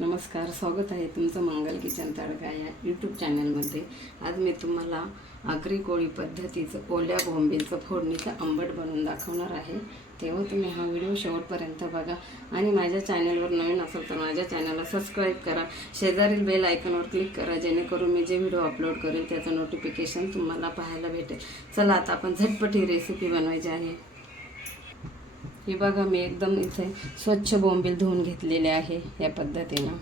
नमस्कार स्वागत आहे तुमचं मंगल किचन तडका या यूट्यूब चॅनलमध्ये आज मी तुम्हाला आगरी कोळी पद्धतीचं ओल्या बोंबीलचं फोडणीचं आंबट बनवून दाखवणार आहे. तेव्हा तुम्ही हा व्हिडिओ शेवटपर्यंत बघा. आणि माझ्या चॅनलवर नवीन असेल तर माझ्या चॅनलला सबस्क्राईब करा. शेजारील बेल आयकॉनवर क्लिक करा जेणेकरून मी जे व्हिडिओ अपलोड करेल त्याचं नोटिफिकेशन तुम्हाला पाहायला भेटेल. चला आता आपण झटपट ही रेसिपी बनवायची आहे. हे बघा मी एकदम इथे स्वच्छ बोंबील धुवून घेतलेले आहे या पद्धतीनं.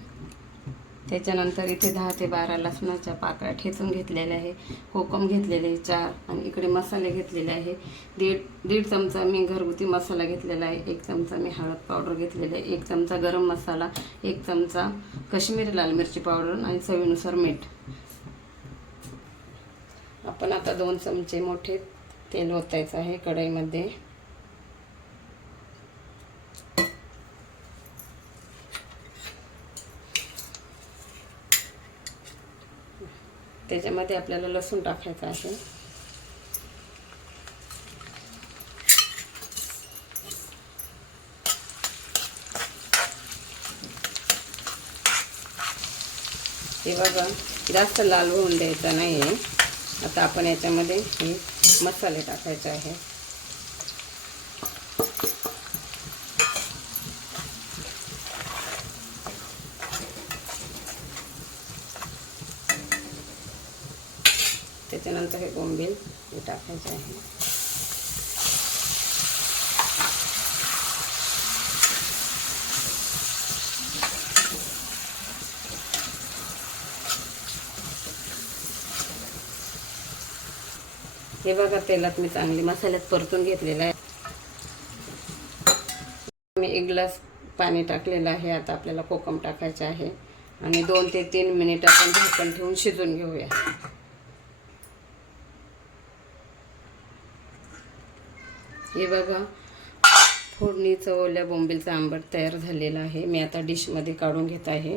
त्याच्यानंतर इथे दहा ते बारा लसणाच्या पाकळ्या ठेचून घेतलेल्या आहे कोकम घेतलेले आहे चार आणि इकडे मसाले घेतलेले आहे. दीड दीड चमचा मी घरगुती मसाला घेतलेला आहे एक चमचा मी हळद पावडर घेतलेला आहे एक चमचा गरम मसाला एक चमचा काश्मीरी लाल मिरची पावडर आणि चवीनुसार मीठ. आपण आता दोन चमचे मोठे तेल ओतायचं आहे कढईमध्ये. त्याच्यामध्ये आपल्याला लसूण टाकायचं आहे. हे बघा जास्त लाल होऊन द्यायचं नाही आहे आता आपण याच्यामध्ये हे मसाले टाकायचे आहे. त्याच्यानंतर हे बोंबील हे टाकायचे आहे. हे बघा तेलात मी चांगली मसाल्यात परतून घेतलेलं आहे. मी एक ग्लास पाणी टाकलेलं आहे. आता आपल्याला कोकम टाकायचं आहे. आणि दोन ते तीन मिनिट आपण झाकण ठेवून शिजून घेऊया. हे बघा. फोडणीचं ओल्या बोंबीलचं आंबट तयार झालेला आहे. मी आता डिशमध्ये काढून घेत आहे.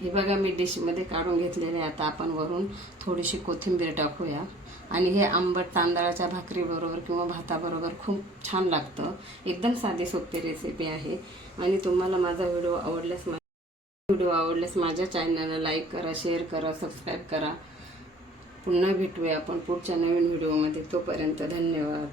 हे बघा मी डिशमध्ये काढून घेतलेले आहे. आता आपण वरून थोडीशी कोथिंबीर टाकूया. आणि हे आंबट तांदळाच्या भाकरीबरोबर किंवा भाताबरोबर खूप छान लागतं. एकदम साधी सोपी रेसिपी आहे. आणि तुम्हाला माझा व्हिडिओ आवडल्यास व्हिडिओ आवडल्यास माझ्या चॅनलला लाईक करा शेअर करा सबस्क्राईब करा. पुन्हा भेटूया आपण पुढच्या नवीन व्हिडिओमध्ये. तोपर्यंत धन्यवाद.